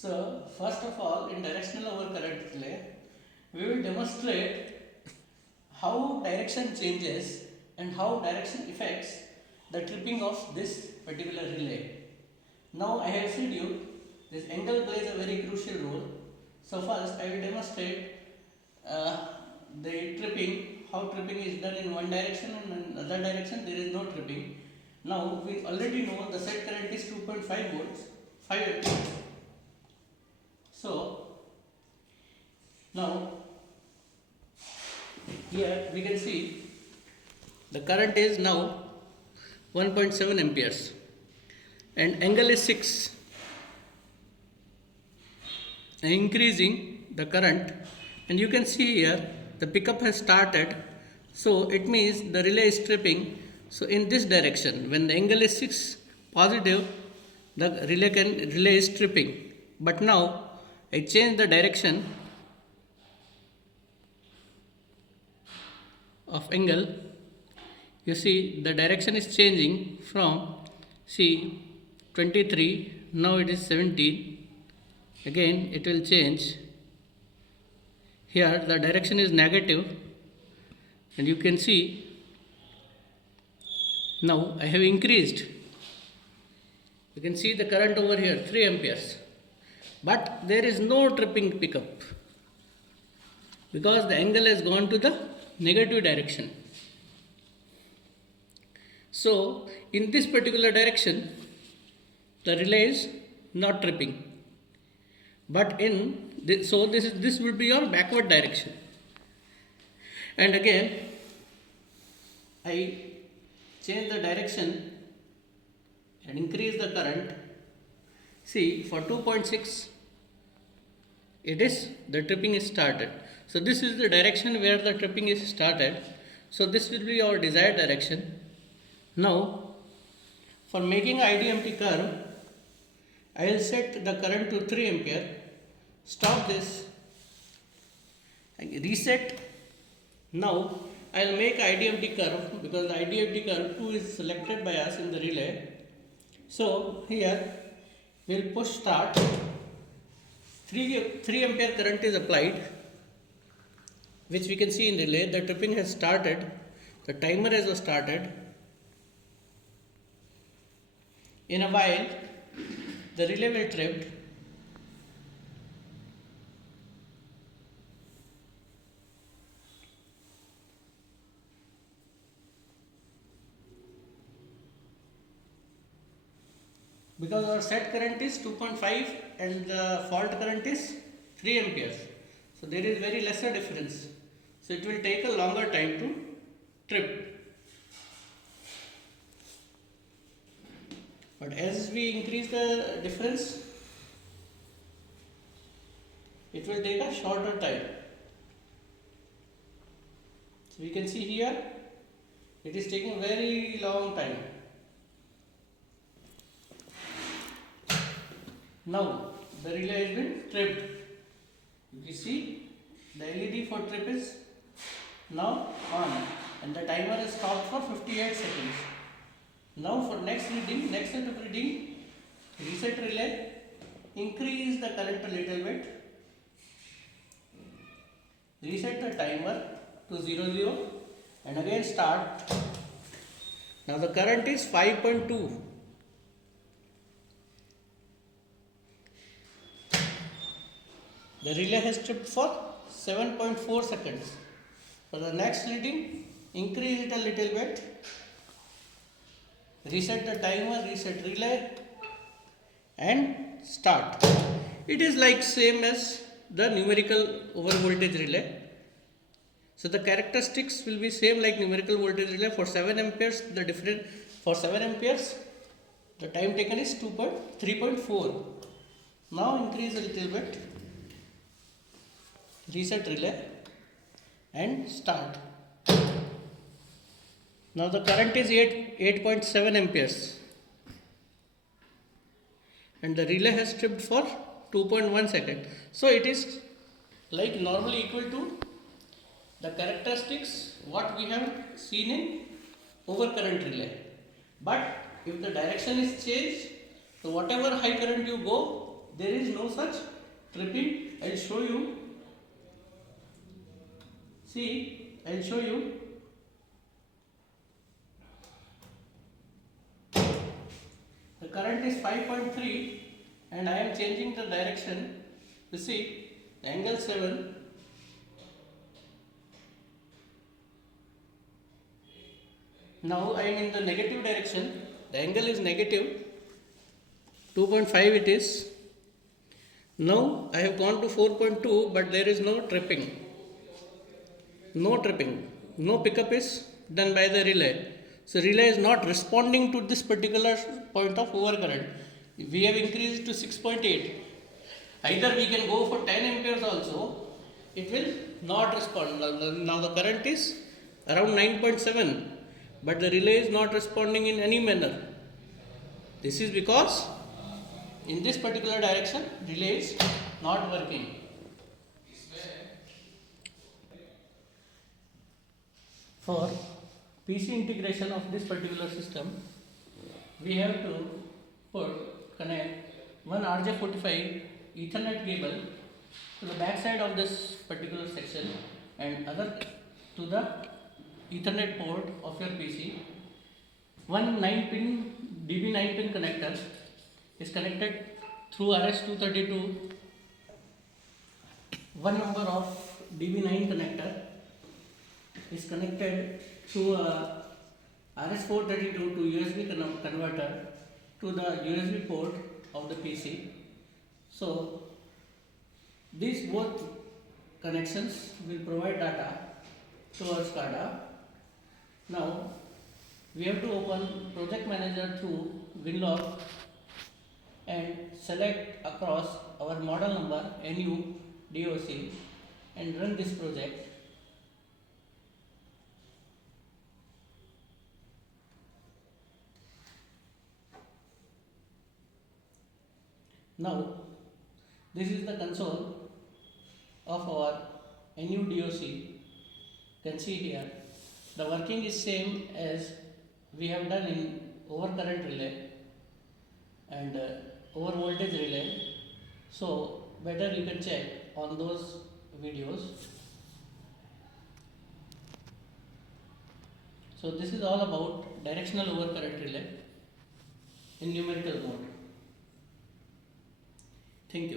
So, first of all, in directional overcurrent relay, we will demonstrate how direction changes and how direction affects the tripping of this particular relay. Now, I have said you this angle plays a very crucial role. So, first I will demonstrate uh, the tripping, how tripping is done in one direction and in other direction there is no tripping. Now, we already know the set current is 2.5 volts, 5 amperes. So, now here we can see the current is now 1.7 amperes and angle is 6. Increasing the current, and you can see here the pickup has started, so it means the relay is tripping. So in this direction, when the angle is 6 positive, the relay is tripping. But now I change the direction of angle. You see the direction is changing from 23, now it is 17. Again it will change. Here the direction is negative, and you can see now I have increased. You can see the current over here 3 amperes, but there is no tripping pickup because the angle has gone to the negative direction. So in this particular direction the relay is not tripping, but in this, so this will be your backward direction. And again I change the direction and increase the current. See, for 2.6 it is the tripping is started. So this is the direction where the tripping is started. So this will be our desired direction. Now for making IDMT curve, I will set the current to 3 ampere. Stop this, reset. Now I will make IDMT curve because the IDMT curve 2 is selected by us in the relay. So here we will push start. 3 ampere current is applied, which we can see in relay. The tripping has started, the timer has started. In a while the relay will trip. Because our set current is 2.5 and the fault current is 3 amperes. So there is very lesser difference. So it will take a longer time to trip. But as we increase the difference, it will take a shorter time. So we can see here, it is taking very long time. Now the relay has been tripped. You can see the LED for trip is now on and the timer is stopped for 58 seconds. Now for next reading, next set of reading, reset relay, increase the current a little bit, reset the timer to 00 and again start. Now the current is 5.2. The relay has tripped for 7.4 seconds. For the next reading, increase it a little bit, reset the timer, reset relay and start. It is like same as the numerical over voltage relay. So the characteristics will be same like numerical voltage relay. For 7 amperes, the different for 7 amperes, the time taken is 3.4. Now increase a little bit, reset relay and start. Now the current is 8.7 amperes and the relay has tripped for 2.1 second. So it is like normally equal to the characteristics what we have seen in overcurrent relay. But if the direction is changed, so whatever high current you go, there is no such tripping. I'll show you. See, I'll show you. The current is 5.3 and I am changing the direction. You see, angle 7. Now I am in the negative direction. The angle is negative 2.5 it is. Now I have gone to 4.2, but there is no tripping. No tripping. No pickup is done by the relay. So relay is not responding to this particular point of overcurrent. We have increased to 6.8. Either we can go for 10 amperes also. It will not respond. Now the current is around 9.7, but the relay is not responding in any manner. This is because in this particular direction relay is not working. For PC integration of this particular system, we have to connect one RJ45 Ethernet cable to the back side of this particular section and other to the Ethernet port of your PC. One 9-pin DB9 pin connector is connected through RS232. One number of DB9 connector is connected through a RS432 to USB converter to the USB port of the PC. So these both connections will provide data to our SCADA. Now we have to open Project Manager through Winlog and select across our model number NU DOC and run this project. Now this is the console of our NU DOC. You can see here the working is same as we have done in overcurrent relay and over voltage relay. So better you can check on those videos. So this is all about directional overcurrent relay in numerical mode. Thank you.